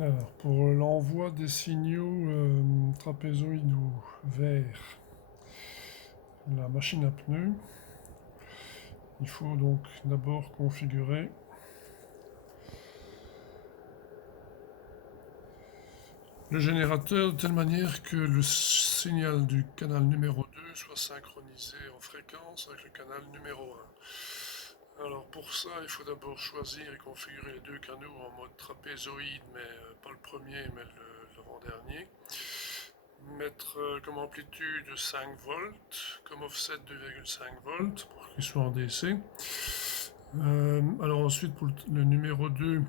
Alors, pour l'envoi des signaux trapézoïdaux vers la machine à pneus, il faut donc d'abord configurer le générateur de telle manière que le signal du canal numéro 2 soit synchronisé en fréquence avec le canal numéro 1. Alors pour ça, il faut d'abord choisir et configurer les deux canaux en mode trapézoïde, mais pas le premier, mais l'avant-dernier. Mettre comme amplitude 5 volts, comme offset 2,5 volts pour qu'il soit en DC. Alors ensuite pour le numéro 2,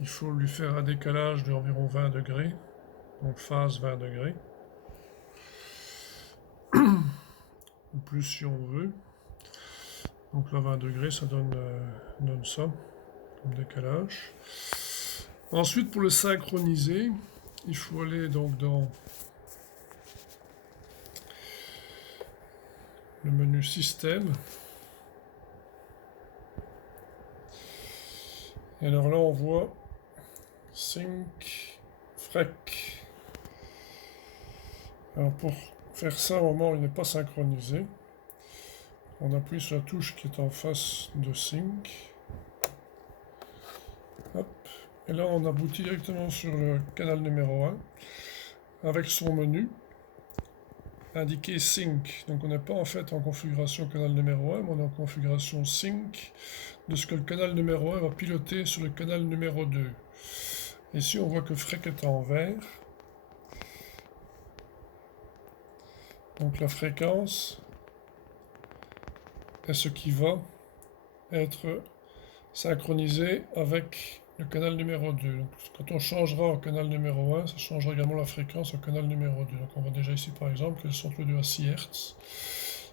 il faut lui faire un décalage d'environ 20 degrés, donc phase 20 degrés, ou plus si on veut. Donc là 20 degrés, ça donne ça comme décalage. Ensuite pour le synchroniser, il faut aller donc dans le menu système. Et alors là on voit Sync Frec. Alors pour faire ça, au moment où il n'est pas synchronisé, on appuie sur la touche qui est en face de Sync. Hop. Et là on aboutit directement sur le canal numéro 1 avec son menu indiqué Sync. Donc on n'est pas en fait en configuration canal numéro 1, mais on est en configuration Sync de ce que le canal numéro 1 va piloter sur le canal numéro 2. Ici on voit que Frec est en vert. Donc la fréquence est ce qui va être synchronisé avec le canal numéro 2. Donc, quand on changera au canal numéro 1, ça changera également la fréquence au canal numéro 2. Donc on voit déjà ici par exemple qu'elles sont tous les deux à 6 Hz.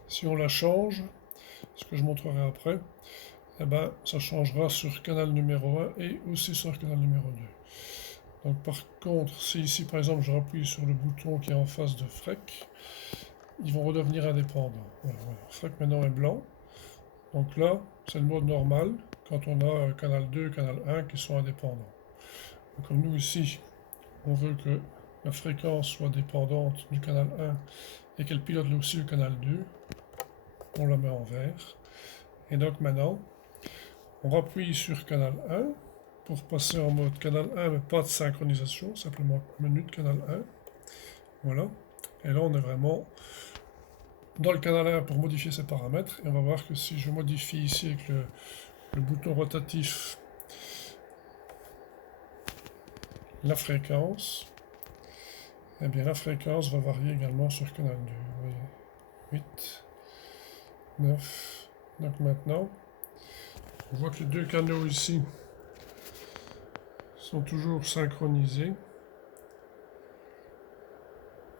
Si on la change, ce que je montrerai après, eh ben, ça changera sur canal numéro 1 et aussi sur canal numéro 2. Donc par contre, si ici par exemple je rappuie sur le bouton qui est en face de Frec, ils vont redevenir indépendants. Voilà. Frec maintenant est blanc. Donc là, c'est le mode normal quand on a canal 2 et canal 1 qui sont indépendants. Donc comme nous ici, on veut que la fréquence soit dépendante du canal 1 et qu'elle pilote aussi le canal 2, on la met en vert. Et donc maintenant, on rappuie sur canal 1 pour passer en mode canal 1 mais pas de synchronisation, simplement menu de canal 1. Voilà. Et là on est vraiment dans le canal 1 pour modifier ses paramètres. Et on va voir que si je modifie ici avec le bouton rotatif la fréquence, eh bien la fréquence va varier également sur canal 2. Vous voyez, 8, 9. Donc maintenant, on voit que les deux canaux ici sont toujours synchronisés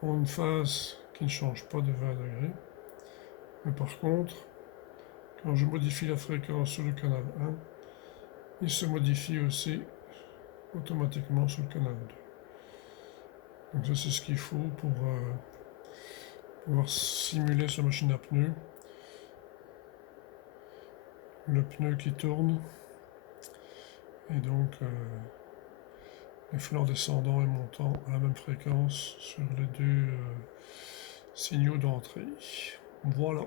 en une phase qui ne change pas de 20 degrés. Mais par contre, quand je modifie la fréquence sur le canal 1, il se modifie aussi automatiquement sur le canal 2. Donc ça c'est ce qu'il faut pour pouvoir simuler sa machine à pneus. Le pneu qui tourne et donc les flancs descendants et montants à la même fréquence sur les deux signaux d'entrée. Voilà.